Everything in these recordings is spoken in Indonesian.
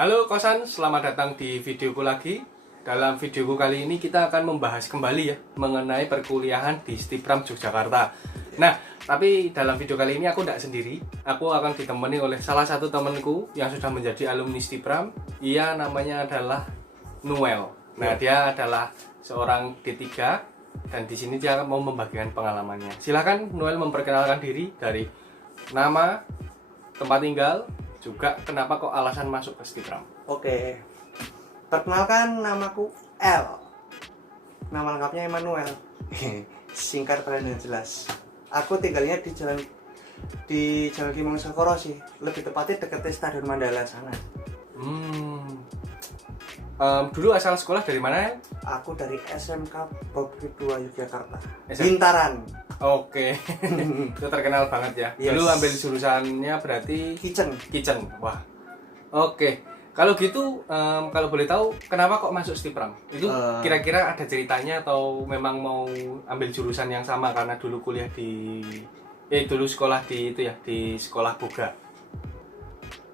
Halo kosan, selamat datang di videoku lagi. Dalam videoku kali ini kita akan membahas kembali ya mengenai perkuliahan di Stipram Yogyakarta. Nah, tapi dalam video kali ini aku tidak sendiri. Aku akan ditemani oleh salah satu temanku yang sudah menjadi alumni Stipram. Ia namanya adalah Noel. Nah, dia adalah seorang D3 dan di sini dia mau membagikan pengalamannya. Silakan Noel memperkenalkan diri dari nama, tempat tinggal, juga kenapa kok alasan masuk ke Stipram. Oke, perkenalkan namaku L. Nama lengkapnya Emmanuel. Singkat paling jelas. Aku tinggalnya di Jalan Kimong Sekoro sih. Lebih tepatnya dekat Stadion Mandala sana. Dulu asal sekolah dari mana ya? Aku dari SMK Babri 2 Yogyakarta. SMK? Bintaran. Oke. Itu terkenal banget ya. Yes. Dulu ambil jurusannya berarti Kitchen. Wah. Oke. Kalau gitu, kalau boleh tahu kenapa kok masuk Stipram? Itu kira-kira ada ceritanya atau memang mau ambil jurusan yang sama karena dulu kuliah dulu sekolah di itu ya, di sekolah boga.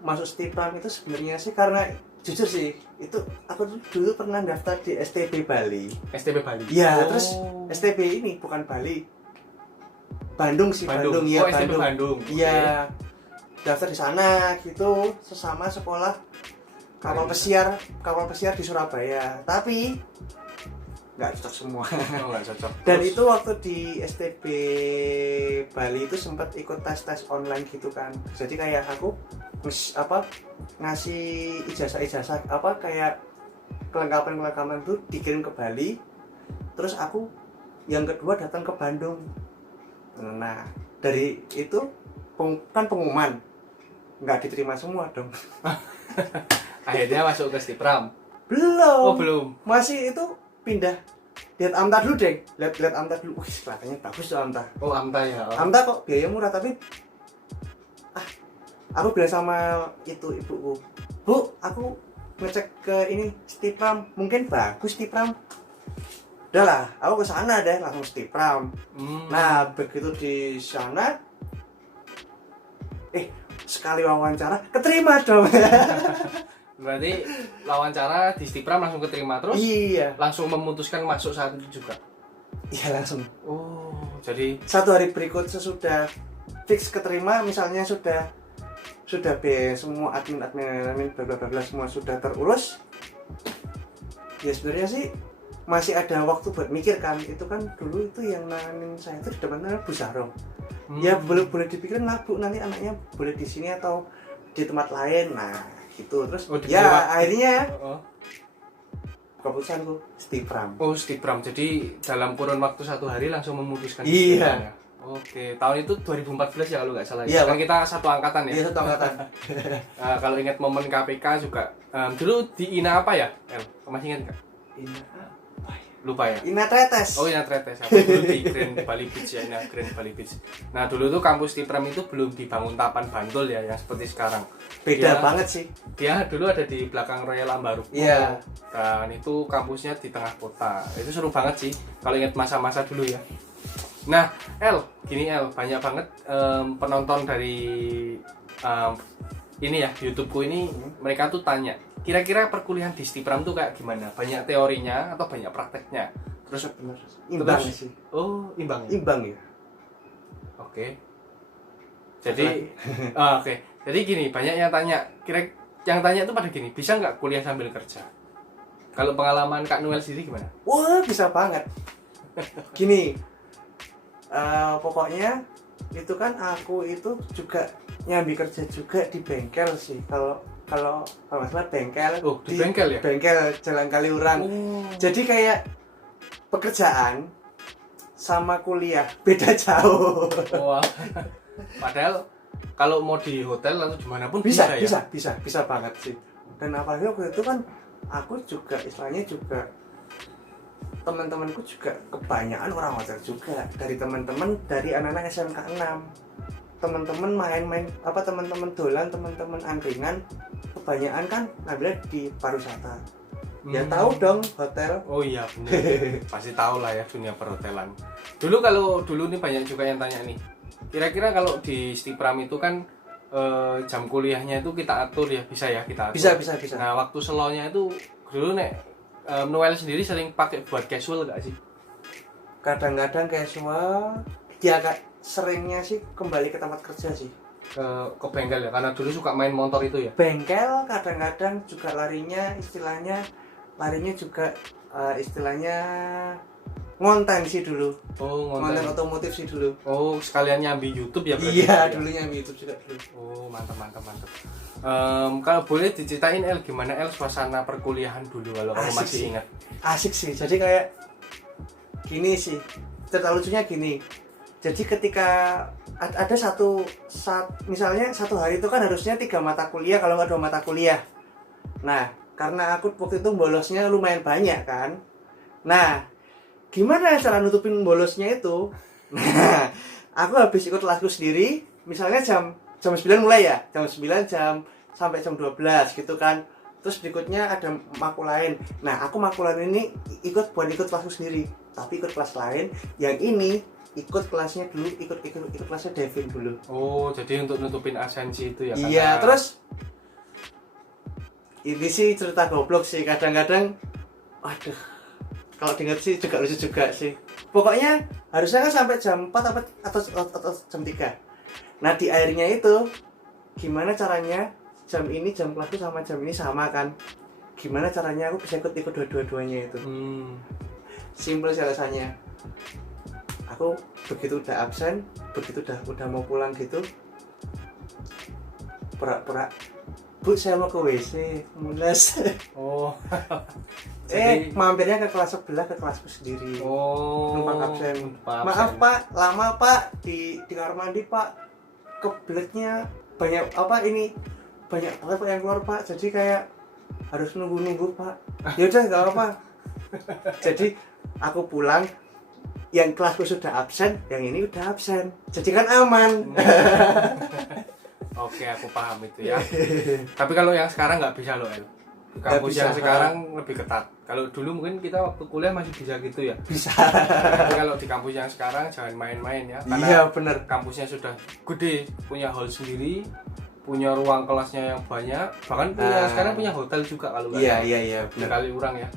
Masuk Stipram itu sebenarnya sih karena jujur sih, itu aku dulu pernah daftar di STB Bali. STB Bali? Iya, terus STB ini bukan Bali. Bandung sih, Bandung ya, STB Bandung. Iya. Daftar di sana gitu, sesama sekolah kapal pesiar di Surabaya. Tapi nggak cocok semua. Oh, nggak cocok. Dan itu waktu di STB Bali itu sempat ikut tes online gitu kan. Jadi kayak aku ngasih ijazah kayak kelengkapan itu dikirim ke Bali. Terus aku yang kedua datang ke Bandung. Nah, dari itu kan pengumuman nggak diterima semua dong. Akhirnya masuk ke Stipram. Belum. Oh, belum. Masih itu pindah. Lihat AMTA dulu deh. Lihat AMTA dulu. Wih, kelihatannya bagus tuh AMTA. Oh, AMTA ya. AMTA kok biaya murah, tapi aku bilang sama itu ibuku, "Bu, aku ngecek ke ini Stipram, mungkin bagus Stipram." Udahlah, aku ke sana deh, langsung Stipram. Nah, begitu di sana sekali wawancara keterima dong. Berarti wawancara di Stipram langsung keterima terus? Iya. Langsung memutuskan masuk saat itu juga? Iya, langsung. Oh, jadi 1 hari berikut sesudah fix keterima, misalnya sudah semua admin bla bla semua sudah terurus. Ya sebenarnya sih masih ada waktu buat mikir kan. Itu kan dulu itu yang nanganin saya itu di depannya Bu Sarong. Ya boleh dipikirin lah Bu, nanti anaknya boleh di sini atau di tempat lain. Nah gitu, terus akhirnya keputusanku Stipram. Oh, Stipram. Jadi dalam kurun waktu 1 hari langsung memutuskan. Iya. Ya? Oke, tahun itu 2014 ya kalau nggak salah. Iya, kan kita satu angkatan ya. Iya, satu angkatan. Kalau ingat momen KPK juga, dulu di INA apa ya? Masih ingat nggak? INA apa ya? Lupa ya. INA Tretes. Oh, INA Tretes. Aku dulu di Grand Bali Beach ya, INA Grand Bali Beach. Nah dulu tuh kampus Stipram itu belum dibangun Tapan Bantul ya, yang seperti sekarang. Beda banget sih. Dia dulu ada di belakang Royal Ambarukmo. Iya. Dan itu kampusnya di tengah kota. Itu seru banget sih kalau ingat masa-masa dulu ya. Nah, gini banyak banget penonton dari ini ya YouTubeku ini, mereka tuh tanya, kira-kira perkuliahan di Stipram tuh kayak gimana? Banyak teorinya atau banyak prakteknya? Terus Imbang sih. Oh, imbang. Imbang ya. Oke. Jadi Jadi gini, banyak yang tanya, yang tanya itu pada gini, bisa nggak kuliah sambil kerja? Kalau pengalaman Kak Noel sendiri gimana? Wah, bisa banget. Gini, pokoknya itu kan aku itu juga nyambi kerja juga di bengkel sih. Kalau nggak salah bengkel. Oh, di bengkel ya? Bengkel Jalan Kaliurang. Jadi kayak pekerjaan sama kuliah beda jauh. Wah. Padahal kalau mau di hotel atau gimana pun bisa banget sih. Dan apalagi waktu itu kan aku juga istilahnya juga teman-temanku juga kebanyakan orang hotel juga, dari teman-teman dari anak-anak SMK 6, teman-teman main-main teman-teman dolan, teman-teman angkringan, kebanyakan kan ngambilnya di pariwisata. Ya tahu dong hotel. Oh iya benar. Pasti tahu lah ya dunia perhotelan. Dulu nih banyak juga yang tanya nih. Kira-kira kalau di Stipram itu kan jam kuliahnya itu kita atur ya, bisa ya kita atur. Bisa. Nah, waktu slownya itu dulu nek Noel sendiri sering pakai buat casual gak sih? Kadang-kadang casual, dia seringnya sih kembali ke tempat kerja sih. Ke bengkel ya, karena dulu suka main motor itu ya. Bengkel kadang-kadang juga larinya juga istilahnya ngonten sih dulu. Oh, Ngonten ngonten. otomotif sih dulu. Oh, sekalian nyambi YouTube ya berarti? Iya, dulunya YouTube juga dulu. Oh, mantap. Kalau boleh diceritain El, gimana El suasana perkuliahan dulu kalau kamu Asik masih sih. ingat? Asik sih. Jadi kayak gini sih. Cerita lucunya gini. Jadi ketika ada misalnya satu hari itu kan harusnya 3 mata kuliah kalau nggak 2 mata kuliah. Nah, karena aku waktu itu bolosnya lumayan banyak kan. Nah, gimana cara nutupin bolosnya itu? Nah, aku habis ikut kelasku sendiri, misalnya jam 9 mulai ya, jam 9 sampai jam 12 gitu kan. Terus berikutnya ada makul lain. Nah, aku makul lain ini ikut kelasku sendiri, tapi ikut kelas lain. Yang ini ikut kelasnya dulu, ikut kelasnya Devin dulu. Oh, jadi untuk nutupin asensi itu ya? Iya, terus ini sih cerita goblok sih, kadang-kadang aduh, kalau diingat sih juga lucu juga sih. Pokoknya harusnya kan sampai jam 4 atau jam 3. Nah, di akhirnya itu gimana caranya jam kelasku sama jam ini sama kan? Gimana caranya aku bisa ikut dua-duanya itu? Simpel sih alasannya. Aku begitu udah absen, begitu udah mau pulang gitu, pura-pura, Bu, saya mau ke WC, mules. Oh. Jadi, mampirnya ke kelas sebelah, ke kelasku sendiri. oh. Numpang absen. Numpang Maaf absen. Pak, lama Pak di kamar mandi Pak. Kebeletnya banyak banyak banget Pak yang keluar Pak. Jadi kayak harus nunggu Pak. Ya udah nggak apa-apa. Jadi aku pulang, yang kelasku sudah absen, yang ini udah absen. Jadi kan aman. Oke, aku paham itu ya. Tapi kalau yang sekarang nggak bisa loh El. Kampus bisa. yang sekarang lebih ketat. Kalau dulu mungkin kita waktu kuliah masih bisa gitu ya. Bisa. Tapi kalau di kampus yang sekarang jangan main-main ya. Karena Iya bener. kampusnya sudah gede, punya hall sendiri, punya ruang kelasnya yang banyak, bahkan sekarang punya hotel juga kalau nggak salah. Iya bener. Kali orang ya.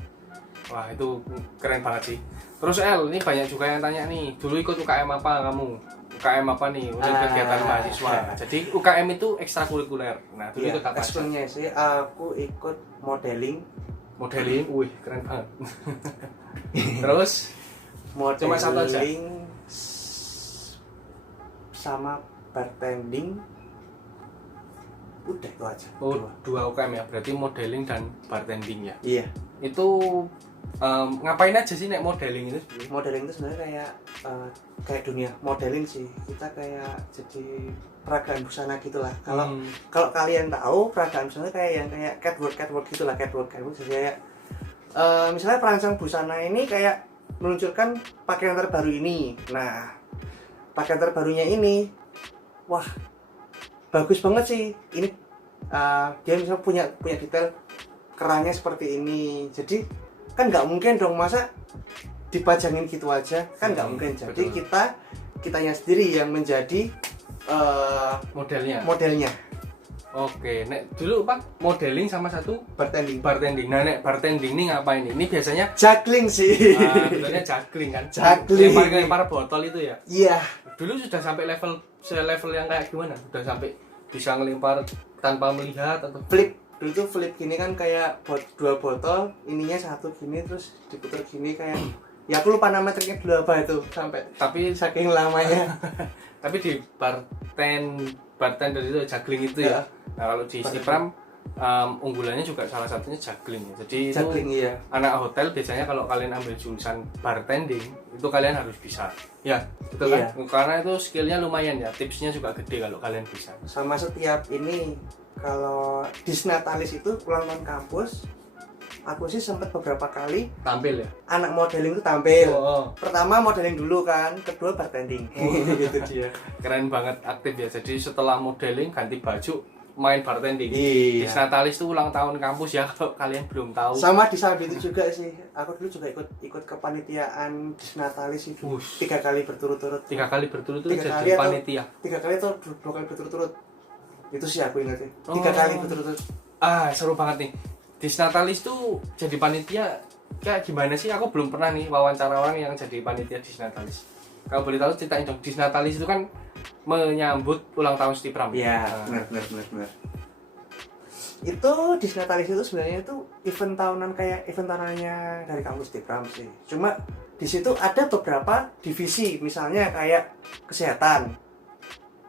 Wah, itu keren banget sih. Terus El, ini banyak juga yang tanya nih, dulu ikut UKM apa kamu? UKM apa nih? Unit kegiatan mahasiswa. Jadi UKM itu ekstrakurikuler. Nah, dulu ikut apa aja? Ekskulnya sih aku ikut modeling. Modeling, wih keren banget. Terus cuma satu aja? Modeling sama bartending. Udah itu aja. Oh, 2 UKM ya, berarti modeling dan bartending ya. Iya. Itu ngapain aja sih nek modeling itu sebenarnya? Modeling itu sebenarnya kayak dunia modeling sih. Kita kayak jadi peragaan busana gitulah. Kalau kalian tahu peragaan busana kayak catwalk gitulah, catwalk jadi kayak misalnya perancang busana ini kayak meluncurkan pakaian terbaru ini. Nah, pakaian terbarunya ini wah, bagus banget sih. Ini dia misalnya punya detail kerannya seperti ini. Jadi kan nggak mungkin dong masa dipajangin gitu aja, kan nggak mungkin. Jadi betul. kitanya sendiri yang menjadi modelnya. Oke, nek dulu Pak modeling sama satu Bartending. Nah, nek bartending ini ngapain? Ini biasanya Juggling sih. sebenarnya juggling kan? Juggling. Lempar botol itu ya. Iya. Dulu sudah sampai level yang kayak gimana? Sudah sampai bisa ngelempar tanpa melihat atau Flip. Dulu tuh flip gini kan kayak 2 botol, ininya satu gini terus diputar gini kayak ya aku lupa nama triknya dulu apa itu sampai tapi saking lamanya. tapi di bartender itu juggling itu ya. Nah, kalau di Stipram unggulannya juga salah satunya juggling ya. Jadi Juggling itu iya. anak hotel biasanya kalau kalian ambil jurusan bartending itu kalian harus bisa. Ya, betul kan? Karena itu skillnya lumayan ya. Tipsnya juga gede kalau kalian bisa. Sama setiap ini kalau disnatalis itu ulang tahun kampus, aku sih sempat beberapa kali Tampil ya. anak modeling itu tampil. Oh. Pertama modeling dulu kan, kedua bartending. Gitu dia. Keren banget aktif ya. Jadi setelah modeling ganti baju main bartending. Iya. Disnatalis itu ulang tahun kampus ya kalau kalian belum tahu. Sama di Sabi itu juga sih. Aku dulu juga ikut kepanitiaan disnatalis itu 3 kali berturut-turut. 3 kali berturut-turut Tiga jadi kali atau- panitia. 3 kali atau 2 kali berturut-turut. Itu sih aku ingat ya. 3 kali betul-betul. Seru banget nih. Disnatalis tuh jadi panitia kayak gimana sih? Aku belum pernah nih wawancara orang yang jadi panitia Disnatalis. Kalau boleh tahu ceritain dong. Disnatalis itu kan menyambut ulang tahun Stipram. Iya, benar. Itu Disnatalis itu sebenarnya itu event tahunan kayak event tahunannya dari kampus Stipram sih. Cuma di situ ada beberapa divisi, misalnya kayak kesehatan,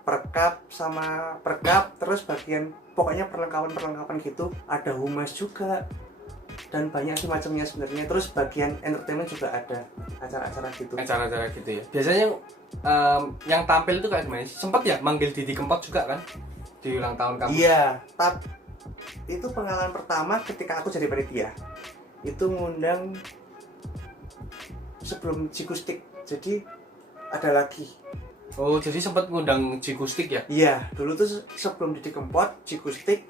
perkap, terus bagian pokoknya perlengkapan gitu, ada humas juga dan banyak sih macamnya sebenarnya. Terus bagian entertainment juga ada acara-acara gitu. Acara-acara gitu ya. Biasanya yang tampil itu kayak gimana sih? Sempet ya manggil Didi Kempot juga kan di ulang tahun kampus? Iya, itu pengalaman pertama ketika aku jadi panitia. Itu ngundang sebelum Jikustik, jadi ada lagi. Oh, jadi sempat ngundang Jikustik ya? Iya, dulu tuh sebelum Didi Kempot, Jikustik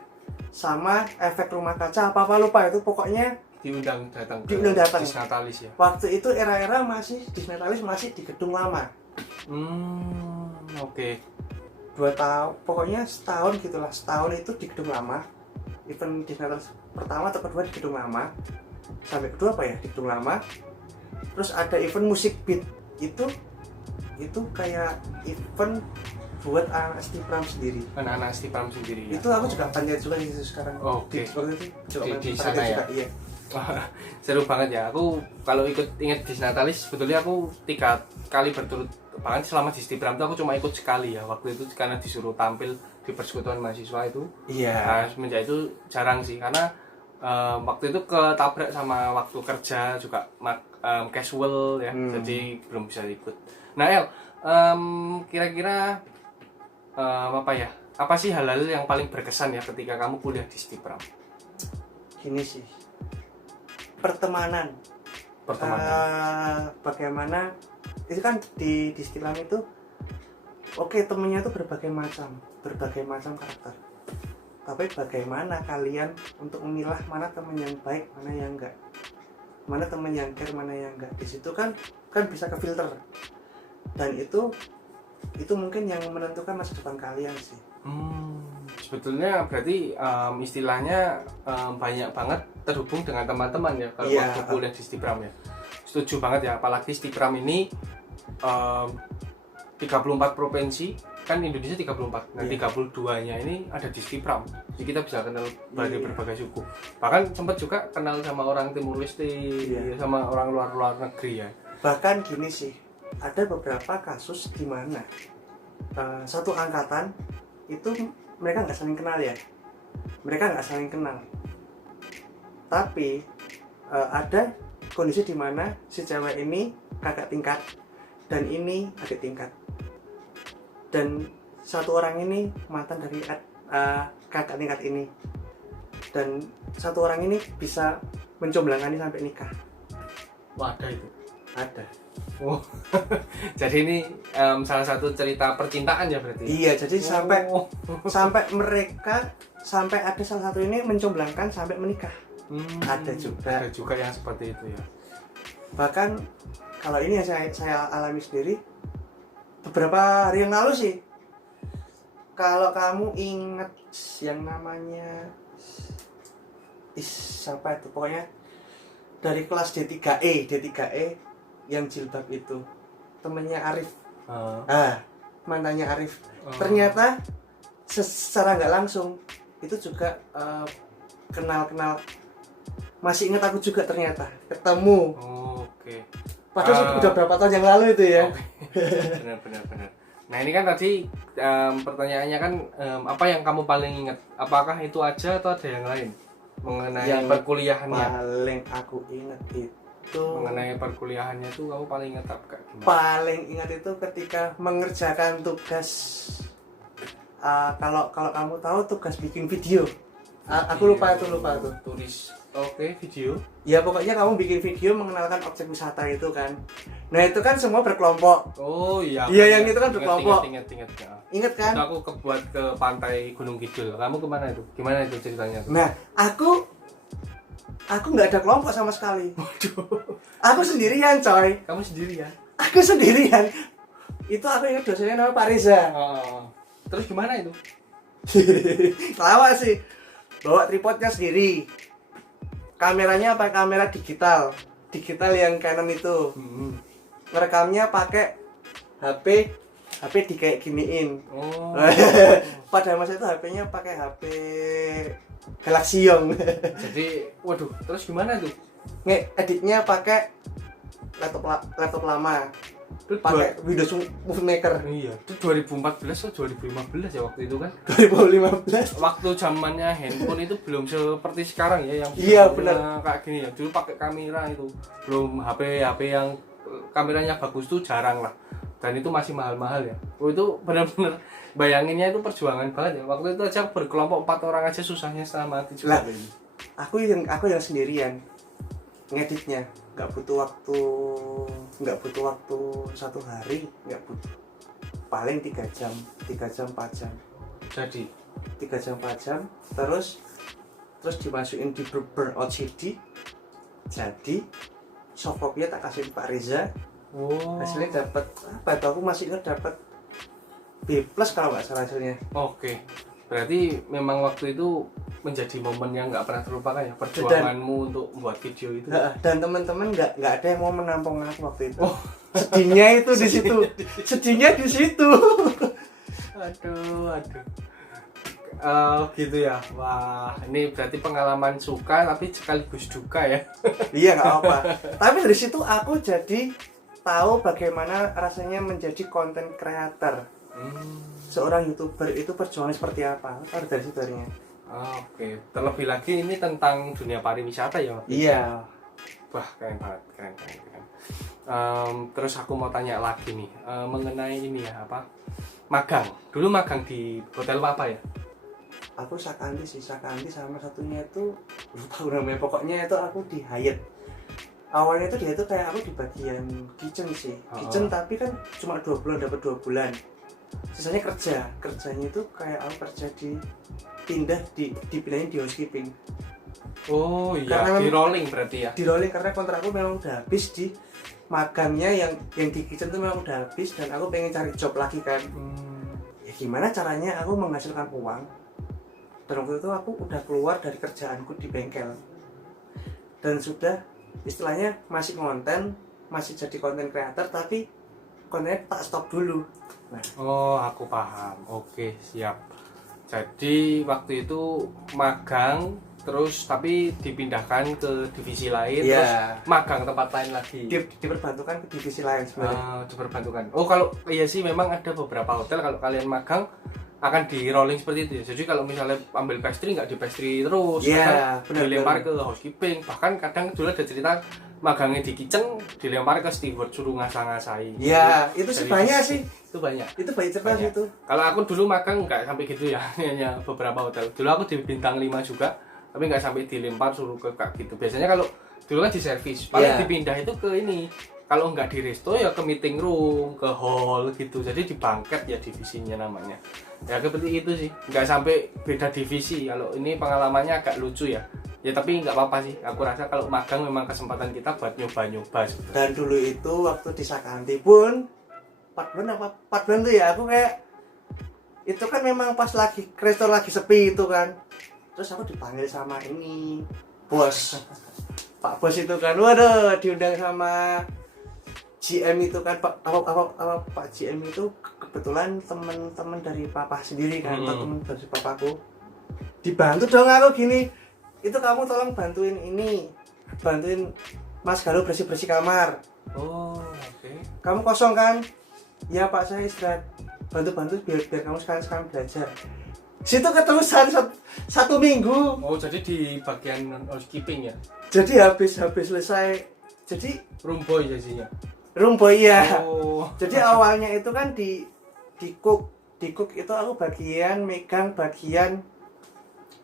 sama efek rumah kaca apa lupa itu, pokoknya diundang datang Disnatalis ya. Waktu itu era-era masih Disnatalis masih di gedung lama. Oke. 2 tahun, pokoknya setahun gitulah, setahun itu di gedung lama. Event Disnatalis pertama atau kedua di gedung lama, sampai kedua apa ya di gedung lama. Terus ada event musik beat, itu kayak event buat anak Stipram sendiri. Anak-anak Stipram sendiri ya. Itu aku juga panjat juga di situ sekarang. Oke. Di sana ya. Iya. Seru banget ya. Aku kalau ingat Disnatalis sebetulnya aku 3 kali berturut, bahkan selama di Stipram itu aku cuma ikut sekali ya. Waktu itu karena disuruh tampil di persekutuan mahasiswa itu. Iya. Nah, semenjak itu jarang sih karena waktu itu ketabrak sama waktu kerja juga casual ya. Jadi belum bisa ikut. Nah, El, kira-kira apa ya? Apa sih hal-hal yang paling berkesan ya ketika kamu kuliah di Stipram? Gini sih. Pertemanan. Bagaimana itu kan di Stipram itu temennya itu berbagai macam karakter. Tapi bagaimana kalian untuk memilah mana teman yang baik, mana yang enggak, mana teman yang care, mana yang enggak. Di situ kan bisa ke filter, dan itu mungkin yang menentukan masa depan kalian sih. Sebetulnya berarti istilahnya banyak banget terhubung dengan teman-teman ya kalau waktu kuliah di Stipram ya. Setuju banget ya, apalagi Stipram ini 34 provinsi, kan Indonesia 34. Nah, 32-nya ini ada di Stipram. Jadi kita bisa kenal berbagai suku. Bahkan sempat juga kenal sama orang Timur Leste, sama orang luar negeri ya. Bahkan gini sih, ada beberapa kasus di mana satu angkatan itu mereka nggak saling kenal ya. Tapi ada kondisi di mana si cewek ini kakak tingkat dan ini adik tingkat, dan satu orang ini mantan dari kakak tingkat ini, dan satu orang ini bisa mencomblangani sampai nikah. Wah, ada itu? Ada. Oh, jadi ini salah satu cerita percintaan ya berarti? Iya, jadi sampai ada salah satu ini mencomblangkan sampai menikah. Ada juga yang seperti itu ya. Bahkan kalau ini yang saya alami sendiri beberapa hari yang lalu sih. Kalau kamu ingat yang namanya siapa itu, pokoknya dari kelas D3E yang jilbab itu, temennya Arif. Mantannya Arif. Ternyata secara nggak langsung itu juga kenal, masih ingat aku juga ternyata ketemu. Oke. Padahal sudah berapa tahun yang lalu itu ya. Benar. Nah, ini kan tadi pertanyaannya kan apa yang kamu paling ingat? Apakah itu aja atau ada yang lain mengenai yang perkuliahannya? Paling aku ingat itu mengenai perkuliahannya tuh kamu paling ingat apa gimana? Paling ingat itu ketika mengerjakan tugas. Kalau kamu tahu tugas bikin video. Aku lupa tuh. Tulis. Oke, video. Ya pokoknya kamu bikin video mengenalkan objek wisata itu kan. Nah, itu kan semua berkelompok. Oh iya. Iya, yang itu kan berkelompok. Ingat. Ingat kan? Itu aku buat ke pantai Gunung Kidul. Kamu kemana itu? Gimana itu ceritanya tuh? Nah, aku nggak ada kelompok sama sekali. Aku sendirian, coy. Kamu sendirian? Aku sendirian. Itu aku ingat dosennya namanya Pak Reza. Terus gimana itu? Lawak sih. Bawa tripodnya sendiri. Kameranya pakai kamera digital. Digital yang Canon itu. Ngerekamnya pakai HP di kayak giniin. Oh. Pada masa itu HP-nya pakai HP Galaxion. Jadi, waduh, terus gimana tuh? Editnya pakai laptop lama. Pakai Windows Movie Maker. Iya, itu 2014 atau 2015 ya waktu itu kan? 2015. Waktu zamannya handphone itu belum seperti sekarang ya, yang Iya, benar kayak gini ya. Dulu pakai kamera itu, belum HP yang kameranya bagus tuh jarang lah. Dan itu masih mahal-mahal ya. Oh, itu benar-benar bayanginnya itu perjuangan banget ya. Waktu itu aja berkelompok 4 orang aja susahnya setengah mati juga. Aku yang sendirian ngeditnya, nggak butuh waktu 1 hari, nggak butuh, paling 3 jam 4 jam. Jadi 3 jam 4 jam, terus dimasukin di burnout CD. Jadi softcopy tak kasih Pak Reza. Hasilnya dapat apa tuh, aku masih ingat dapat B+ kalau nggak salah hasilnya. Oke. Berarti memang waktu itu menjadi momen yang nggak pernah terlupakan ya, perjuanganmu untuk membuat video itu. Dan teman-teman nggak ada yang mau menampung aku waktu itu. Sedihnya itu di situ. Sedihnya di situ. Aduh. Gitu ya. Wah, ini berarti pengalaman suka tapi sekaligus duka ya. Iya, nggak apa. Tapi dari situ aku jadi tahu bagaimana rasanya menjadi content creator. Seorang YouTuber itu perjuangan seperti apa? Harus dari situ harinya. Oke. Terlebih lagi ini tentang dunia pariwisata ya. Iya. Wah, keren banget, keren. Terus aku mau tanya lagi nih mengenai ini ya, apa? Magang. Dulu magang di hotel apa ya? Aku Sakanti sama satunya itu lupa namanya. Pokoknya itu aku di Hyatt. Awalnya itu dia itu kayak aku di bagian kitchen sih. Kitchen tapi kan cuma 2 bulan, dapat 2 bulan. Sisanya kerjanya itu kayak aku kerja dipindahin di housekeeping. Oh iya, karena di rolling berarti ya? Di rolling karena kontrak aku memang udah habis di magangnya yang di kitchen itu memang udah habis dan aku pengen cari job lagi kan. Ya gimana caranya aku menghasilkan uang. Dan waktu itu aku udah keluar dari kerjaanku di bengkel. Dan sudah istilahnya masih jadi konten creator tapi kontennya tak stop dulu. Nah. Oh, aku paham. Oke, siap. Jadi waktu itu magang terus tapi dipindahkan ke divisi lain, terus magang tempat lain lagi. Diperbantukan ke divisi lain sebenarnya. Diperbantukan. Oh, kalau iya sih memang ada beberapa hotel kalau kalian magang akan di rolling seperti itu ya. Jadi kalau misalnya ambil pastry nggak di pastry terus, dilempar ke housekeeping. Bahkan kadang dulu ada cerita magangnya di kitchen dilempar ke steward suruh ngasah-ngasahi. Iya, itu sih banyak sih. Itu banyak cerita itu. Kalau aku dulu magang nggak sampai gitu ya, hanya beberapa hotel. Dulu aku di bintang 5 juga, tapi nggak sampai dilempar suruh ke kayak gitu. Biasanya kalau dulu kan di servis, paling dipindah itu ke ini. Kalau nggak di resto ya ke meeting room, ke hall gitu. Jadi di bangket ya divisinya namanya. Ya seperti itu sih. Nggak sampai beda divisi. Kalau ini pengalamannya agak lucu ya. Ya tapi nggak apa-apa sih. Aku rasa kalau magang memang kesempatan kita buat nyoba-nyoba sebetulnya. Dan dulu itu waktu di Sakanti pun 4 bulan tuh ya aku kayak itu kan memang pas lagi resto lagi sepi itu kan. Terus aku dipanggil sama ini bos. Pak bos itu kan, waduh, diundang sama GM itu kan, Pak GM itu kebetulan teman-teman dari papa sendiri kan, teman dari papaku. Dibantu dong aku gini. Itu kamu tolong bantuin Mas Galuh bersih-bersih kamar. Oh, oke. Kamu kosong kan? Ya Pak, saya istirahat. Bantu-bantu biar kamu sekarang belajar. Situ keterusan 1 minggu. Oh, jadi di bagian housekeeping ya? Jadi habis selesai. Jadi room boy jadinya. Room boy ya. Oh. Jadi awalnya itu kan di cook itu aku megang bagian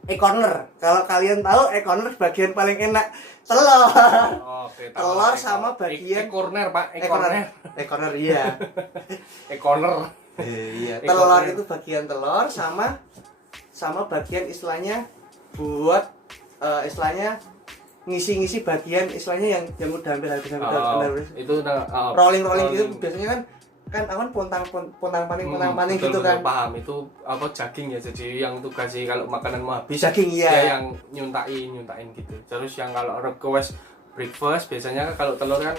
e-corner. Kalau kalian tahu e-corner bagian paling enak telur. Oh, okay, telur sama bagian e-corner, Pak. E-corner iya. E-corner. Iya, telur itu bagian telur sama bagian istilahnya buat istilahnya ngisi bagian istilahnya yang udah hampir habis. Itu rolling gitu biasanya kan kan awan pontang paning betul, gitu kan. paham itu apa jaging ya, jadi yang tugasnya kalau makanan mau habis Jaging ya iya. yang nyuntain gitu. Terus yang kalau request breakfast biasanya kalau telur kan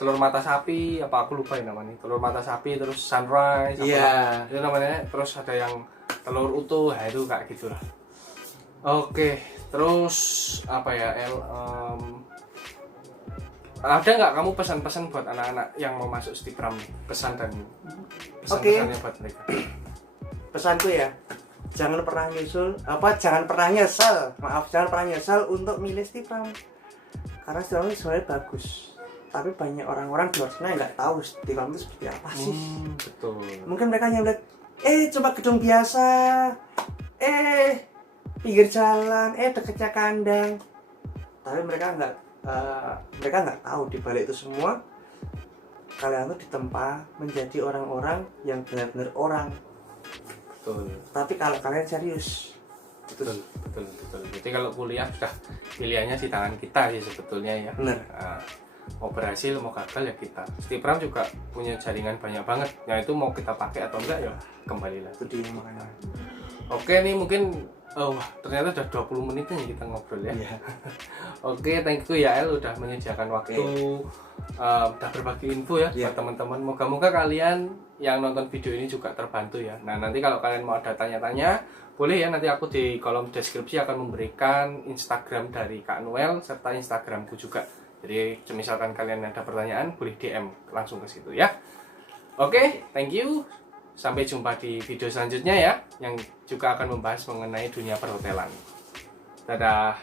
telur mata sapi apa aku lupa ya namanya, telur mata sapi terus sunrise Iya. itu namanya, terus ada yang telur utuh, ya itu kayak gitulah. Oke, terus apa ya ada nggak kamu pesan-pesan buat anak-anak yang mau masuk Stipram nih? Pesan dan pesan-pesannya buat mereka. Pesanku ya, jangan pernah nyesel untuk milih Stipram. Karena Stipram itu sebenarnya bagus. Tapi banyak orang-orang di luar sana yang nggak tahu Stipram itu seperti apa sih. Betul. Mungkin mereka yang lihat, coba gedung biasa, pinggir jalan, dekatnya kandang. Tapi mereka nggak tahu di balik itu semua kalian tuh ditempa menjadi orang-orang yang benar-benar orang. Betul. Tapi kalau kalian serius, Betul. Jadi kalau kuliah sudah pilihannya di tangan kita sih sebetulnya ya. bener. Nah, mau berhasil mau gagal ya kita. Stipram juga punya jaringan banyak banget. Yang itu mau kita pakai atau enggak ya kembali lah. Itu dia makanya. Oke nih mungkin wah ternyata udah 20 menit nih kita ngobrol ya. Iya. Oke, thank you ya El udah menyediakan waktu, udah berbagi info ya buat teman-teman. Moga-moga kalian yang nonton video ini juga terbantu ya. Nah nanti kalau kalian mau ada tanya-tanya, boleh ya, nanti aku di kolom deskripsi akan memberikan Instagram dari Kak Noel serta Instagramku juga. Jadi misalkan kalian ada pertanyaan, boleh DM langsung ke situ ya. Oke, thank you. Sampai jumpa di video selanjutnya ya, yang juga akan membahas mengenai dunia perhotelan. Dadah.